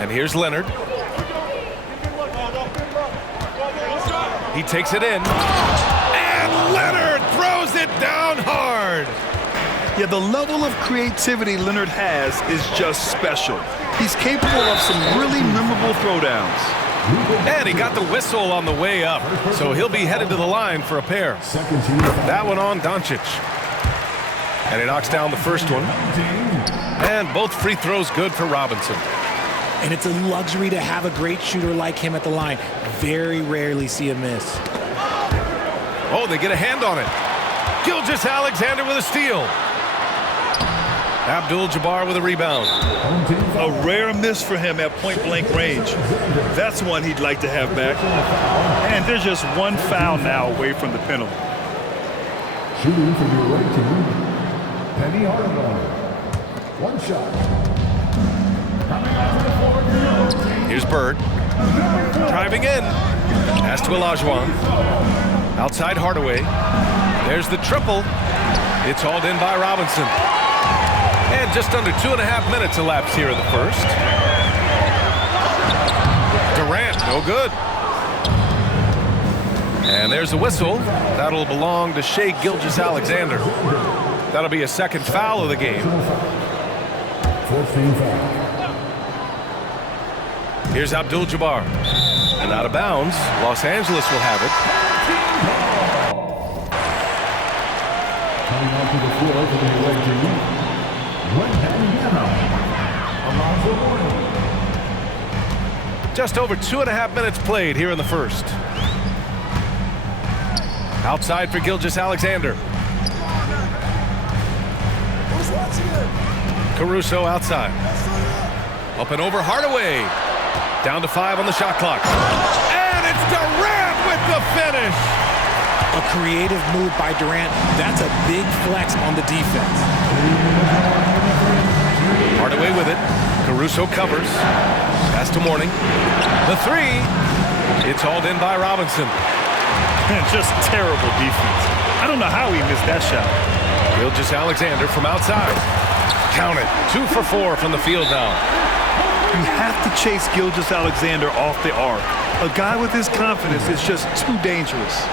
And here's Leonard. He takes it in. And Leonard throws it down hard. Yeah, the level of creativity Leonard has is just special. He's capable of some really memorable throwdowns. And he got the whistle on the way up, so he'll be headed to the line for a pair. That one on Doncic. And he knocks down the first one. And both free throws good for Robinson. And it's a luxury to have a great shooter like him at the line. Very rarely see a miss. Oh, they get a hand on it. Gilgeous-Alexander with a steal. Abdul-Jabbar with a rebound. A rare miss for him at point-blank range. That's one he'd like to have back. And there's just one foul now away from the penalty. Shooting for your right team, Penny Hardaway. One shot. Coming out to the floor. Here's Bird. Driving in. Pass to Olajuwon. Outside Hardaway. There's the triple. It's hauled in by Robinson. And just under 2.5 minutes elapsed here in the first. Durant, no good. And there's the whistle. That'll belong to Shai Gilgeous-Alexander. That'll be a second foul of the game. Here's Abdul-Jabbar. And out of bounds, Los Angeles will have it. Coming onto the floor for the right team. Just over 2.5 minutes played here in the first. Outside for Gilgeous-Alexander. Caruso outside. Up and over Hardaway. Down to 5 on the shot clock. And it's Durant with the finish. A creative move by Durant. That's a big flex on the defense. Hardaway with it. Caruso covers. Pass to Mourning. The three. It's hauled in by Robinson. Just terrible defense. I don't know how he missed that shot. Gilgeous-Alexander from outside. Count it. 2 for 4 from the field now. You have to chase Gilgeous-Alexander off the arc. A guy with his confidence is just too dangerous.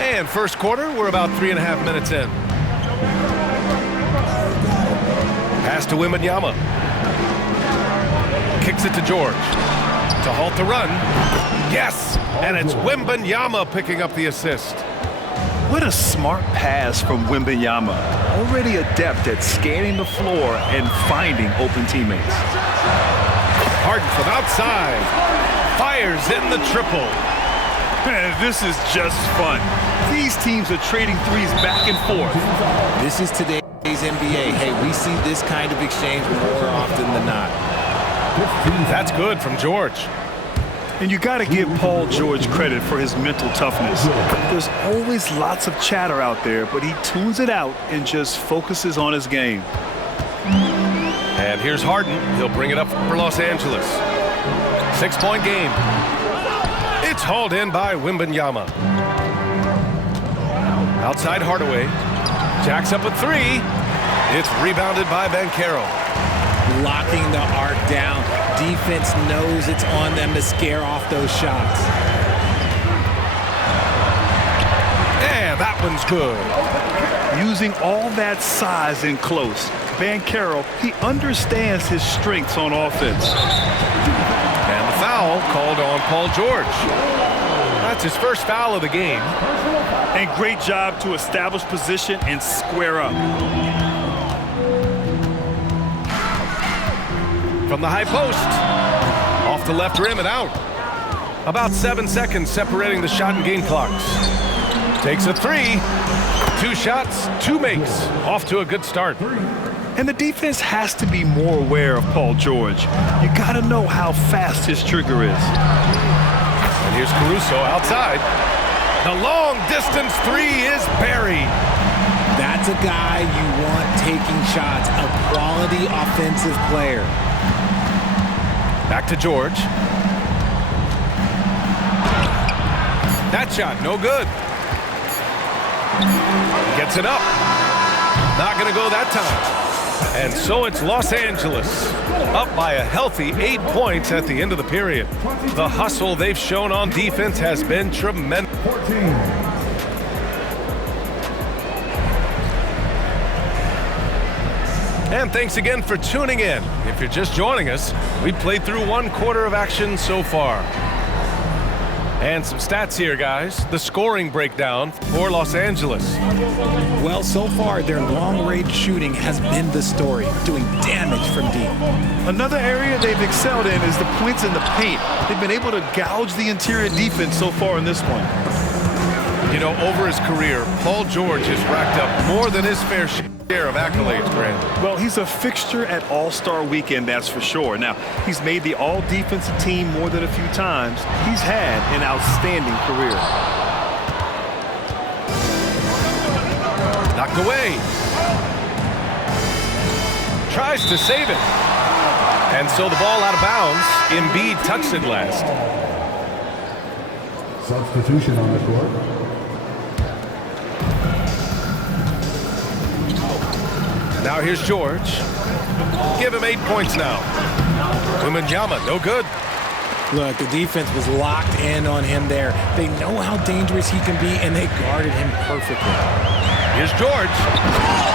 And first quarter, we're about 3.5 minutes in. Pass to Wembanyama. Kicks it to George. To halt the run. Yes! And it's Wembanyama picking up the assist. What a smart pass from Wembanyama. Already adept at scanning the floor and finding open teammates. Harden from outside. Fires in the triple. Man, this is just fun. These teams are trading threes back and forth. This is today's NBA. Hey, we see this kind of exchange more often than not. That's good from George. And you got to give Paul George credit for his mental toughness. There's always lots of chatter out there, but he tunes it out and just focuses on his game. And here's Harden. He'll bring it up for Los Angeles. 6-point game. It's hauled in by Wembanyama. Outside Hardaway. Jacks up a 3. It's rebounded by Banchero. Locking the arc down. Defense knows it's on them to scare off those shots. And that one's good. Using all that size in close, Banchero, he understands his strengths on offense. And the foul called on Paul George. That's his first foul of the game. And great job to establish position and square up. From the high post. Off the left rim and out. About 7 seconds separating the shot and game clocks. Takes a 3. 2 shots, 2 makes. Off to a good start. And the defense has to be more aware of Paul George. You got to know how fast his trigger is. And here's Caruso outside. The long-distance three is buried. That's a guy you want taking shots, a quality offensive player. Back to George. That shot, no good. Gets it up. Not going to go that time. And so it's Los Angeles, up by a healthy 8 points at the end of the period. The hustle they've shown on defense has been tremendous. 14. And thanks again for tuning in. If you're just joining us, we played through 1 quarter of action so far. And some stats here, guys. The scoring breakdown for Los Angeles. Well, so far, their long-range shooting has been the story, doing damage from deep. Another area they've excelled in is the points in the paint. They've been able to gouge the interior defense so far in this one. You know, over his career, Paul George has racked up more than his fair share of accolades, Grant. Well, he's a fixture at All-Star Weekend, that's for sure. Now, he's made the All-Defensive team more than a few times. He's had an outstanding career. Knocked away. Tries to save it. And so the ball out of bounds. Embiid touched it last. Substitution on the court. Now here's George. Give him 8 points now. Wembanyama, no good. Look, the defense was locked in on him there. They know how dangerous he can be, and they guarded him perfectly. Here's George.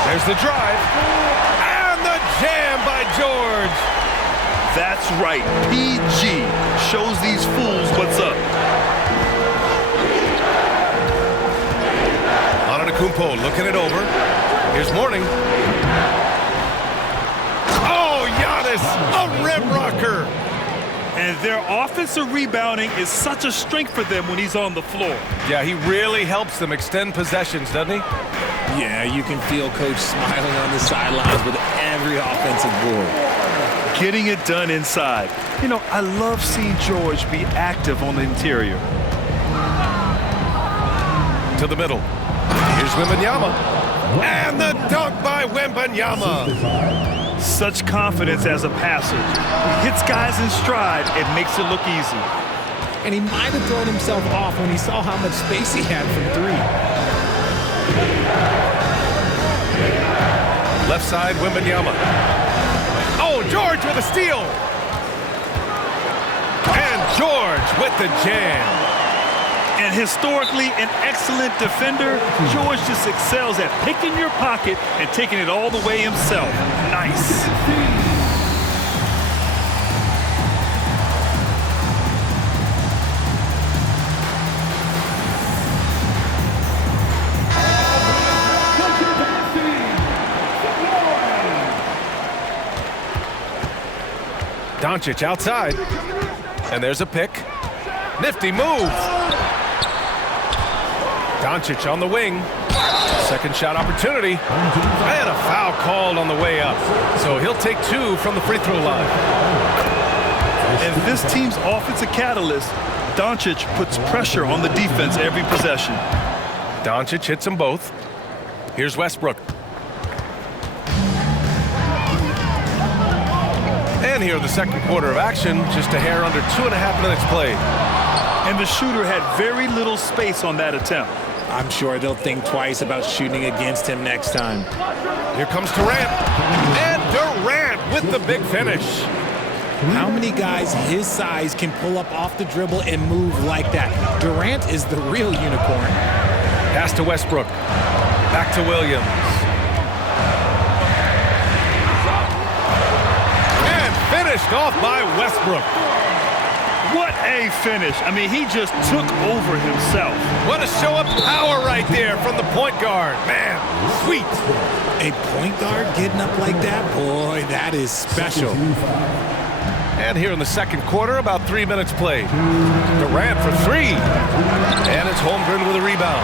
There's the drive. And the jam by George. That's right. PG shows these fools what's up. Antetokounmpo looking it over. Here's Mourning. Oh, Giannis, a rim rocker. And their offensive rebounding is such a strength for them when he's on the floor. Yeah, he really helps them extend possessions, doesn't he? Yeah, you can feel Coach smiling on the sidelines with every offensive board. Getting it done inside. You know, I love seeing George be active on the interior. To the middle. Here's Wembanyama. And the dunk by Wembanyama. Such confidence as a passer. He hits guys in stride and makes it look easy. And he might have thrown himself off when he saw how much space he had from three. Left side, Wembanyama. Oh, George with a steal. And George with the jam. And historically an excellent defender, George just excels at picking your pocket and taking it all the way himself. Nice. Doncic outside. And there's a pick. Nifty move. Doncic on the wing. Second shot opportunity. And a foul called on the way up. So he'll take 2 from the free throw line. And this team's offensive catalyst, Doncic puts pressure on the defense every possession. Doncic hits them both. Here's Westbrook. And here in the second quarter of action, just a hair under 2.5 minutes played. And the shooter had very little space on that attempt. I'm sure they'll think twice about shooting against him next time. Here comes Durant. And Durant with the big finish. How many guys his size can pull up off the dribble and move like that? Durant is the real unicorn. Pass to Westbrook. Back to Williams. And finished off by Westbrook. What a finish. I mean, he just took over himself. What a show of power right there from the point guard. Man, sweet. A point guard getting up like that? Boy, that is special. And here in the second quarter, about 3 minutes played. Durant for 3. And it's Holmgren with a rebound.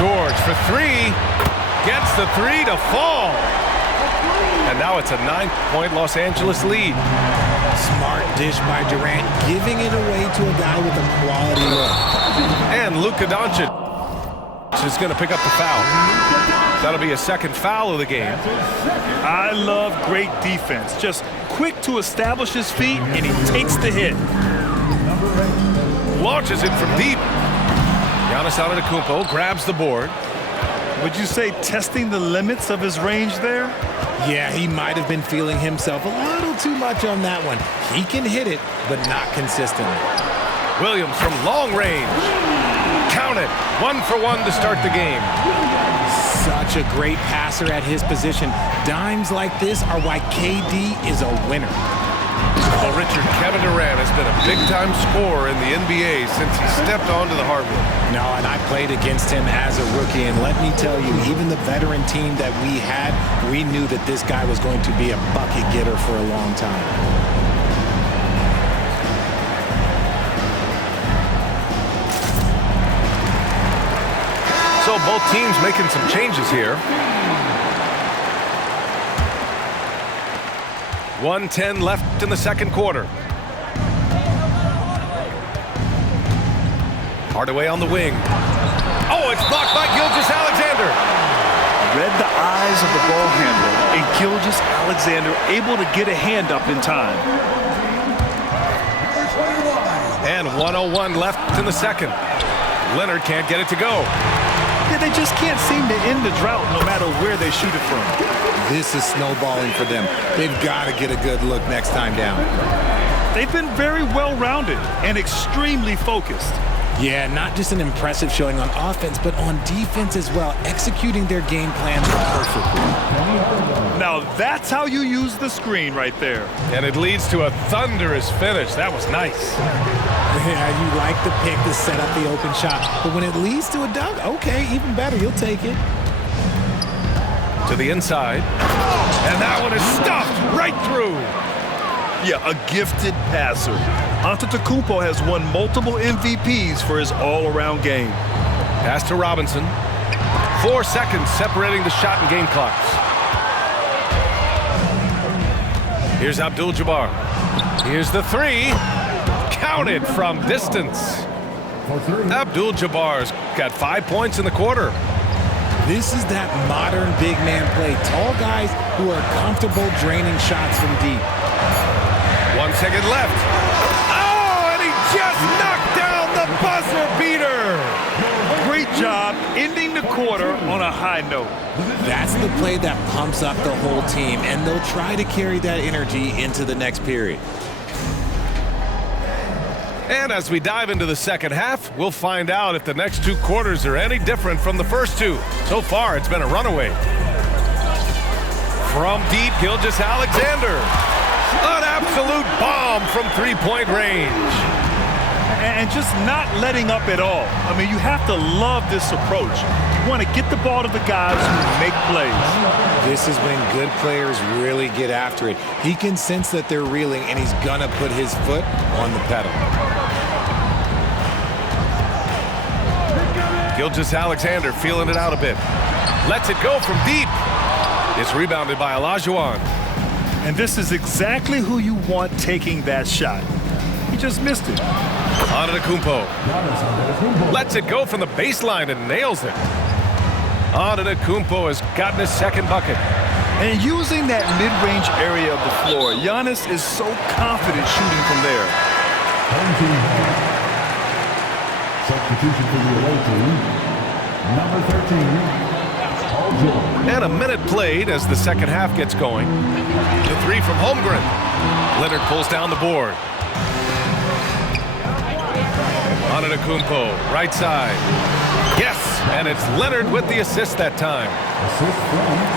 George for 3. Gets the 3 to fall. And now it's a 9-point Los Angeles lead. Smart dish by Durant, giving it away to a guy with a quality look. And Luka Doncic is going to pick up the foul. That'll be a second foul of the game. I love great defense. Just quick to establish his feet, and he takes the hit. Launches it from deep. Giannis Antetokounmpo grabs the board. Would you say testing the limits of his range there? Yeah, he might have been feeling himself a little too much on that one. He can hit it, but not consistently. Williams from long range. Count it. 1 for 1 to start the game. Such a great passer at his position. Dimes like this are why KD is a winner. Well, Richard, Kevin Durant has been a big-time scorer in the NBA since he stepped onto the hardwood. No, and I played against him as a rookie, and let me tell you, even the veteran team that we had, we knew that this guy was going to be a bucket getter for a long time. So both teams making some changes here. 1:10 left in the second quarter. Hardaway on the wing. Oh, it's blocked by Gilgeous-Alexander. Read the eyes of the ball handler, and Gilgeous-Alexander able to get a hand up in time. And 1:01 left in the second. Leonard can't get it to go. Yeah, they just can't seem to end the drought no matter where they shoot it from. This is snowballing for them. They've got to get a good look next time down. They've been very well-rounded and extremely focused. Yeah, not just an impressive showing on offense, but on defense as well, executing their game plan perfectly. Now that's how you use the screen right there. And it leads to a thunderous finish. That was nice. Yeah, you like the pick to set up the open shot, but when it leads to a dunk, okay, even better, you'll take it. To the inside. And that one is stuffed right through. Yeah, a gifted passer. Antetokounmpo has won multiple MVPs for his all-around game. Pass to Robinson. 4 seconds separating the shot and game clocks. Here's Abdul-Jabbar. Here's the three. Counted from distance. Abdul-Jabbar's got 5 points in the quarter. This is that modern big man play. Tall guys who are comfortable draining shots from deep. 1 second left. Oh, and he just knocked down the buzzer beater. Great job ending the quarter on a high note. That's the play that pumps up the whole team, and they'll try to carry that energy into the next period. And as we dive into the second half, we'll find out if the next 2 quarters are any different from the first 2. So far, it's been a runaway. From deep, Gilgeous-Alexander. An absolute bomb from three-point range. And just not letting up at all. I mean, you have to love this approach. You want to get the ball to the guys who make plays. This is when good players really get after it. He can sense that they're reeling, and he's going to put his foot on the pedal. Gilgeous-Alexander feeling it out a bit. Lets it go from deep. It's rebounded by Olajuwon. And this is exactly who you want taking that shot. He just missed it. Antetokounmpo lets it go from the baseline and nails it. Antetokounmpo has gotten his second bucket. And using that mid-range area of the floor, Giannis is so confident shooting from there. Substitution for the away team, number 13, Paul George. And a minute played as the second half gets going. The three from Holmgren. Leonard pulls down the board. Antetokounmpo, right side. Yes, and it's Leonard with the assist that time.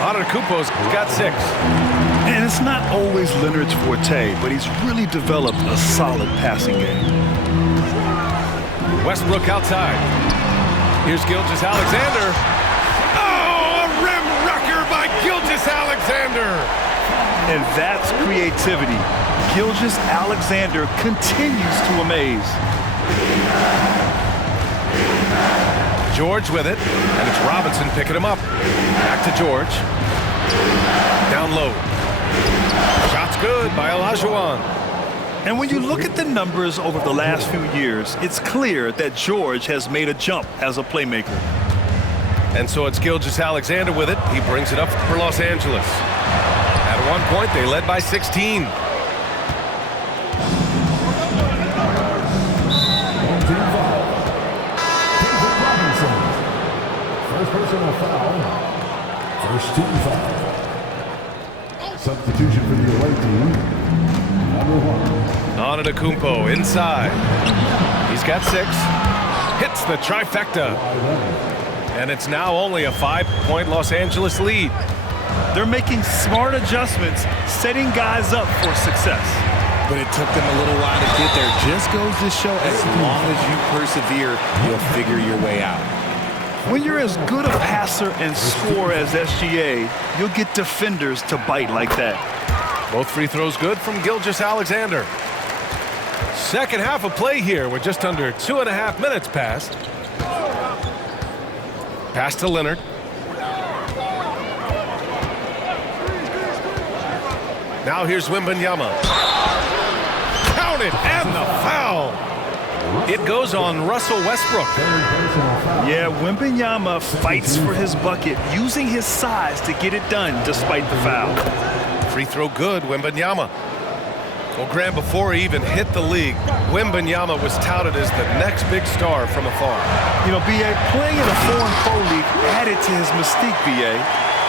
Antetokounmpo's got 6. And it's not always Leonard's forte, but he's really developed a solid passing game. Westbrook outside. Here's Gilgeous-Alexander. Oh, a rim wrecker by Gilgeous-Alexander. And that's creativity. Gilgeous-Alexander continues to amaze. George with it, and it's Robinson picking him up. Back to George. Down low. Shot's good by Olajuwon. And when you look at the numbers over the last few years, it's clear that George has made a jump as a playmaker. And so it's Gilgeous-Alexander with it. He brings it up for Los Angeles. At one point, they led by 16. First personal foul. First team foul. Substitution for the away team. Number 1. Antetokounmpo inside. He's got 6. Hits the trifecta. And it's now only a 5-point Los Angeles lead. They're making smart adjustments, setting guys up for success. But it took them a little while to get there. Just goes to show as long as you persevere, you'll figure your way out. When you're as good a passer and scorer as SGA, you'll get defenders to bite like that. Both free throws good from Gilgeous-Alexander. Second half of play here with just under 2.5 minutes passed. Pass to Leonard. Now here's Wembanyama. Count it, and the foul. It goes on Russell Westbrook. Yeah, Wembanyama fights for his bucket, using his size to get it done despite the foul. Free throw good, Wembanyama. Well, Graham, before he even hit the league, Wembanyama was touted as the next big star from afar. You know, B.A., playing in a foreign pro league added to his mystique, B.A.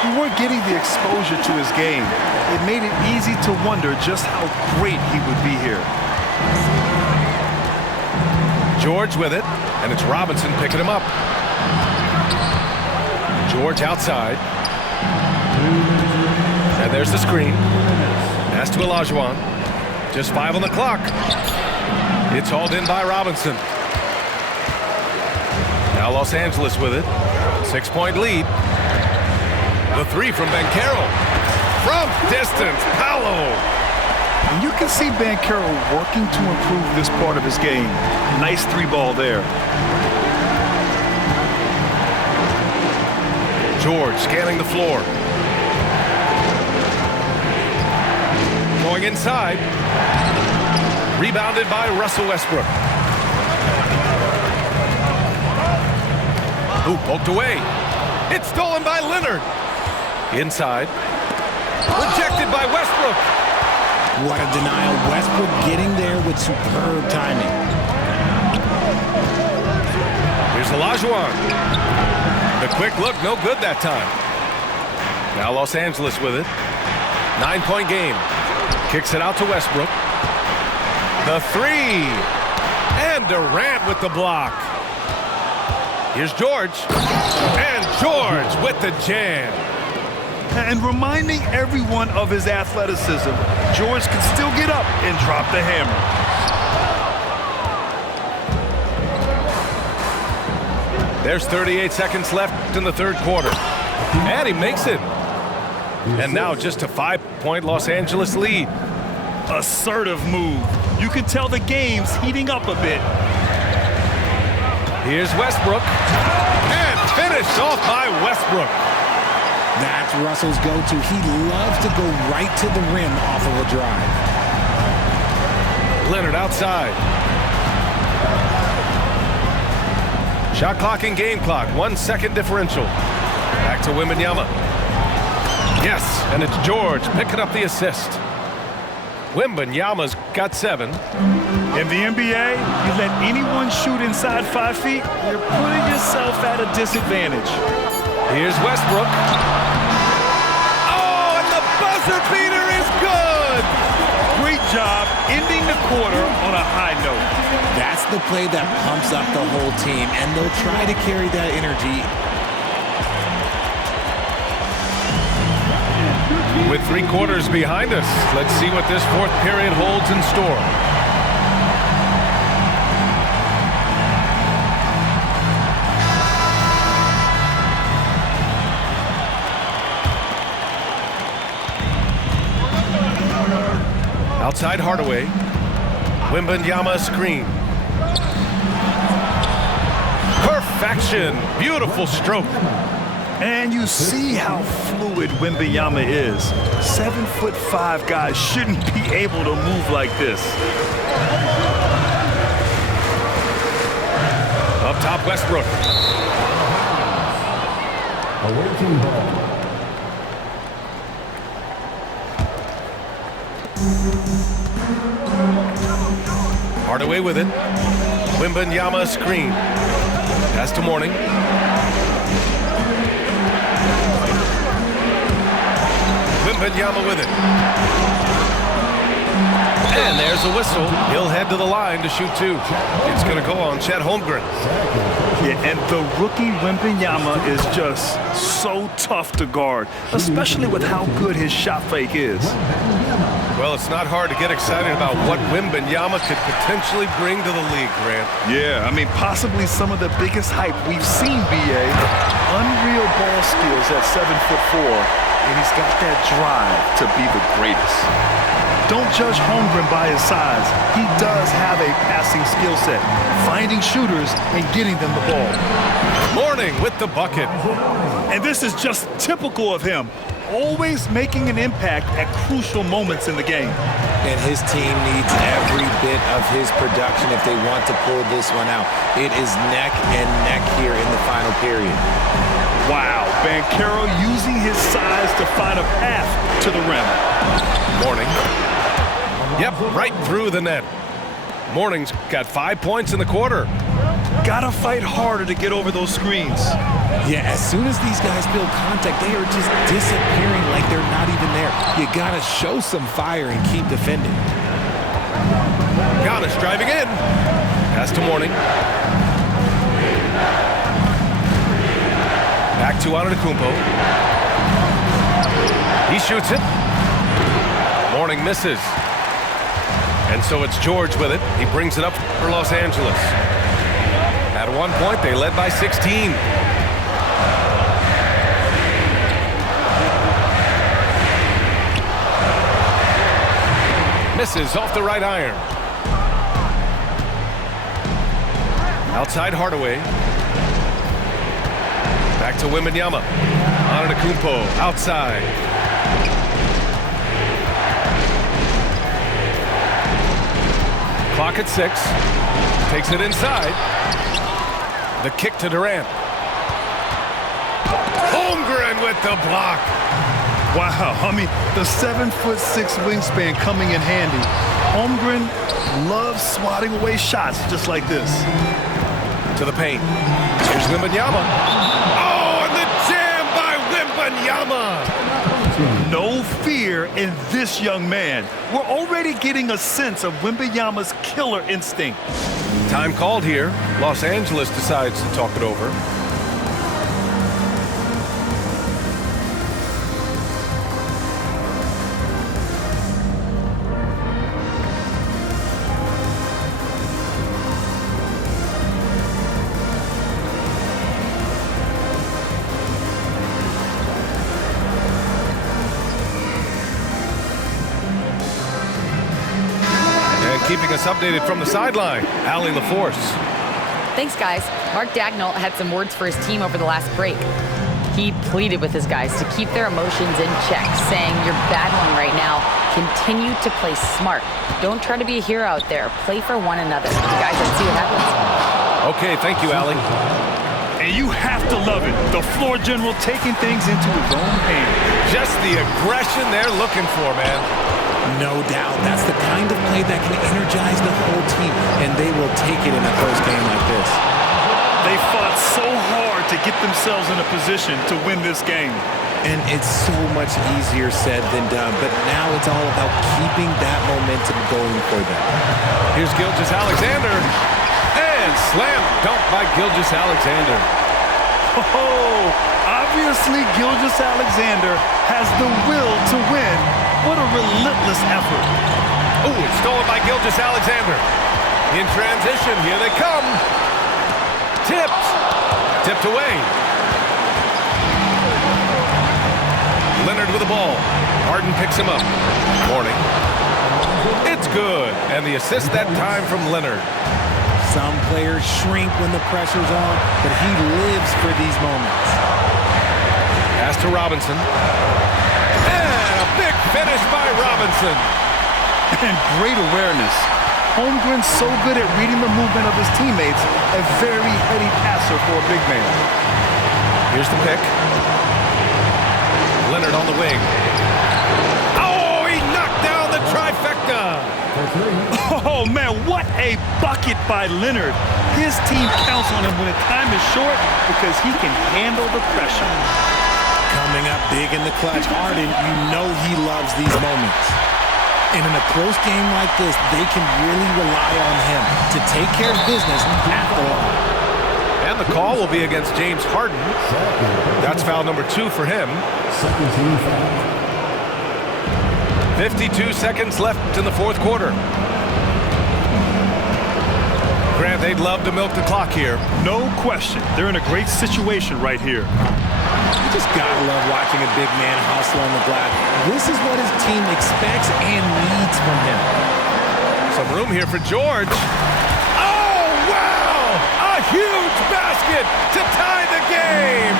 We weren't getting the exposure to his game. It made it easy to wonder just how great he would be here. George with it, and it's Robinson picking him up. George outside. And there's the screen. Pass to Olajuwon. Just 5 on the clock. It's hauled in by Robinson. Now Los Angeles with it. 6-point lead. The 3 from Banchero. From distance, Paolo. And you can see Banchero working to improve this part of his game. Nice 3-ball there. George scanning the floor. Going inside. Rebounded by Russell Westbrook. Ooh, poked away. It's stolen by Leonard. Inside. Rejected by Westbrook. What a denial. Westbrook getting there with superb timing. Here's Olajuwon. The quick look, no good that time. Now Los Angeles with it. 9-point game. Kicks it out to Westbrook. The 3. And Durant with the block. Here's George. And George with the jam. And reminding everyone of his athleticism, George can still get up and drop the hammer. There's 38 seconds left in the third quarter. And he makes it. And now just a 5-point Los Angeles lead. Assertive move. You can tell the game's heating up a bit. Here's Westbrook. And finished off by Westbrook. That's Russell's go-to. He loves to go right to the rim off of a drive. Leonard outside. Shot clock and game clock. 1 second differential. Back to Wembanyama. Yes, and it's George picking up the assist. Wembanyama's got 7. In the NBA, you let anyone shoot inside 5 feet, you're putting yourself at a disadvantage. Here's Westbrook. Oh, and the buzzer beater is good! Great job ending the quarter on a high note. That's the play that pumps up the whole team, and they'll try to carry that energy. With 3 quarters behind us, let's see what this fourth period holds in store. Outside Hardaway. Wembanyama screen. Perfection. Beautiful stroke. And you see how fluid Wembanyama is. 7'5" guys shouldn't be able to move like this. Up top, Westbrook. Away team ball. Hardaway with it. Wembanyama screen. Pass to Mourning. Wembanyama with it. And there's a whistle. He'll head to the line to shoot two. It's going to go on Chet Holmgren. Yeah, and the rookie Wembanyama is just so tough to guard, especially with how good his shot fake is. Well, it's not hard to get excited about what Wembanyama could potentially bring to the league, Grant. Yeah, I mean, possibly some of the biggest hype we've seen, B.A. Unreal ball skills at 7'4", and he's got that drive to be the greatest. Don't judge Holmgren by his size. He does have a passing skill set, finding shooters and getting them the ball. Mourning with the bucket. And this is just typical of him, always making an impact at crucial moments in the game. And his team needs every bit of his production if they want to pull this one out. It is neck and neck here in the final period. Wow, Banchero using his size to find a path to the rim. Mourning. Yep, right through the net. Mourning's got 5 points in the quarter. Gotta fight harder to get over those screens. Yeah, as soon as these guys build contact, they are just disappearing like they're not even there. You gotta show some fire and keep defending. Giannis driving in. Pass to Mourning. Back to Antetokounmpo. He shoots it. Mourning misses. And so it's George with it. He brings it up for Los Angeles. At one point, they led by 16. Misses off the right iron. Outside Hardaway. Back to Wembanyama. Antetokounmpo outside. Clock at 6. Takes it inside. The kick to Durant. Holmgren with the block. Wow, I mean, the 7'6" wingspan coming in handy. Holmgren loves swatting away shots just like this. To the paint. Here's Wembanyama. Oh, and the jam by Wembanyama. No fear in this young man. We're already getting a sense of Wembanyama's killer instinct. Time called here. Los Angeles decides to talk it over. Keeping us updated from the sideline, Allie LaForce. Thanks, guys. Mark Dagnall had some words for his team over the last break. He pleaded with his guys to keep their emotions in check, saying, "You're battling right now. Continue to play smart. Don't try to be a hero out there. Play for one another." Guys, let's see what happens. Okay, thank you, Allie. And you have to love it. The floor general taking things into his own hands. Just the aggression they're looking for, man. No doubt. That's the kind of play that can energize the whole team, and they will take it in a close game like this. They fought so hard to get themselves in a position to win this game. And it's so much easier said than done, but now it's all about keeping that momentum going for them. Here's Gilgeous-Alexander. And slam dunk by Gilgeous-Alexander. Oh, obviously Gilgeous-Alexander has the will to win. What a relentless effort. Oh, it's stolen by Gilgeous-Alexander. In transition, here they come. Tipped. Tipped away. Leonard with the ball. Harden picks him up. Mourning. It's good. And the assist that time from Leonard. Some players shrink when the pressure's on, but he lives for these moments. Pass to Robinson. And a big finish by Robinson. And great awareness. Holmgren's so good at reading the movement of his teammates, a very heady passer for a big man. Here's the pick. Leonard on the wing. Oh, he knocked down the trifecta. Oh, man, what a bucket by Leonard. His team counts on him when the time is short because he can handle the pressure. Coming up big in the clutch, Harden, you know he loves these moments. And in a close game like this, they can really rely on him to take care of business at the line. And the call will be against James Harden. That's foul number 2 for him. 52 seconds left in the fourth quarter. Grant, they'd love to milk the clock here. No question. They're in a great situation right here. You just gotta love watching a big man hustle on the glass. This is what his team expects and needs from him. Some room here for George. Oh, wow! A huge basket to tie the game!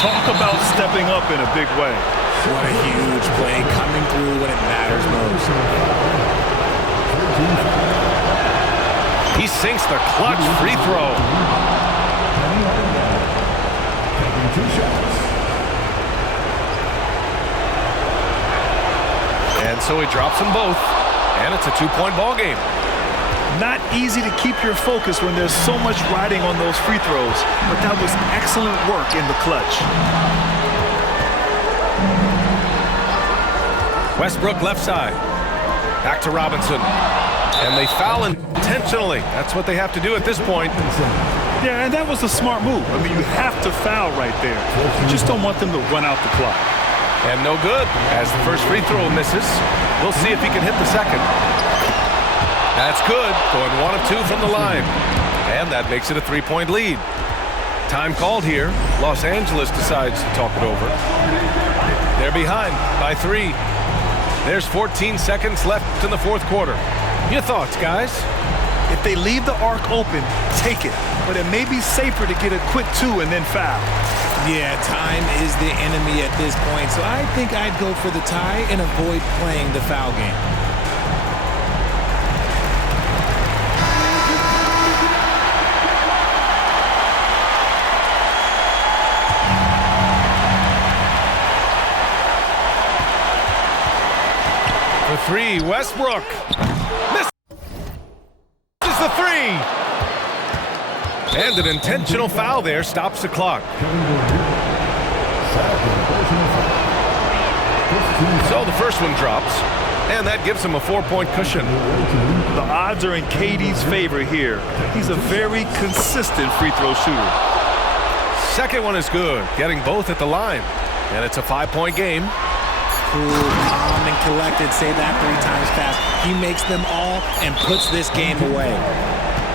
Talk about stepping up in a big way. What a huge play coming through when it matters most. He sinks the clutch free throw. And so he drops them both, and it's a 2-point ball game. Not easy to keep your focus when there's so much riding on those free throws, but that was excellent work in the clutch. Westbrook left side. Back to Robinson. And they foul intentionally. That's what they have to do at this point. Yeah, and that was a smart move. I mean, you have to foul right there. You just don't want them to run out the clock. And no good, as the first free throw misses. We'll see if he can hit the second. That's good, going 1 of 2 from the line. And that makes it a 3-point lead. Time called here. Los Angeles decides to talk it over. They're behind by 3. There's 14 seconds left in the fourth quarter. Your thoughts, guys? If they leave the arc open, take it. But it may be safer to get a quick 2 and then foul. Yeah, time is the enemy at this point, so I think I'd go for the tie and avoid playing the foul game. For 3, Westbrook. Misses the 3. And an intentional foul there stops the clock. So the first one drops, and that gives him a 4-point cushion. The odds are in KD's favor here. He's a very consistent free throw shooter. Second one is good, getting both at the line. And it's a 5-point game. Cool, calm, and collected. Say that 3 times fast. He makes them all and puts this game away.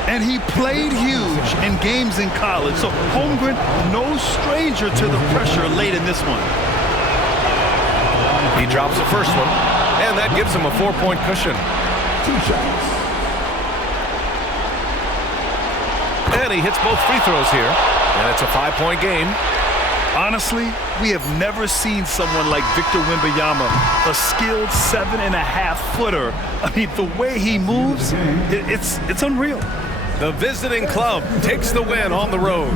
And he played huge in games in college. So Holmgren, no stranger to the pressure late in this one. He drops the first one, and that gives him a 4-point cushion. 2 shots. And he hits both free throws here, and it's a 5-point game. Honestly, we have never seen someone like Victor Wembanyama, a skilled 7.5-footer. I mean, the way he moves, it's unreal. The visiting club takes the win on the road.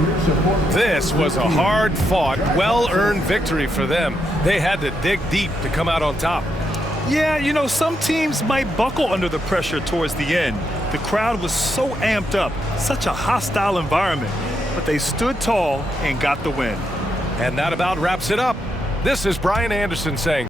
This was a hard-fought, well-earned victory for them. They had to dig deep to come out on top. Yeah, you know, some teams might buckle under the pressure towards the end. The crowd was so amped up, such a hostile environment. But they stood tall and got the win. And that about wraps it up. This is Brian Anderson saying,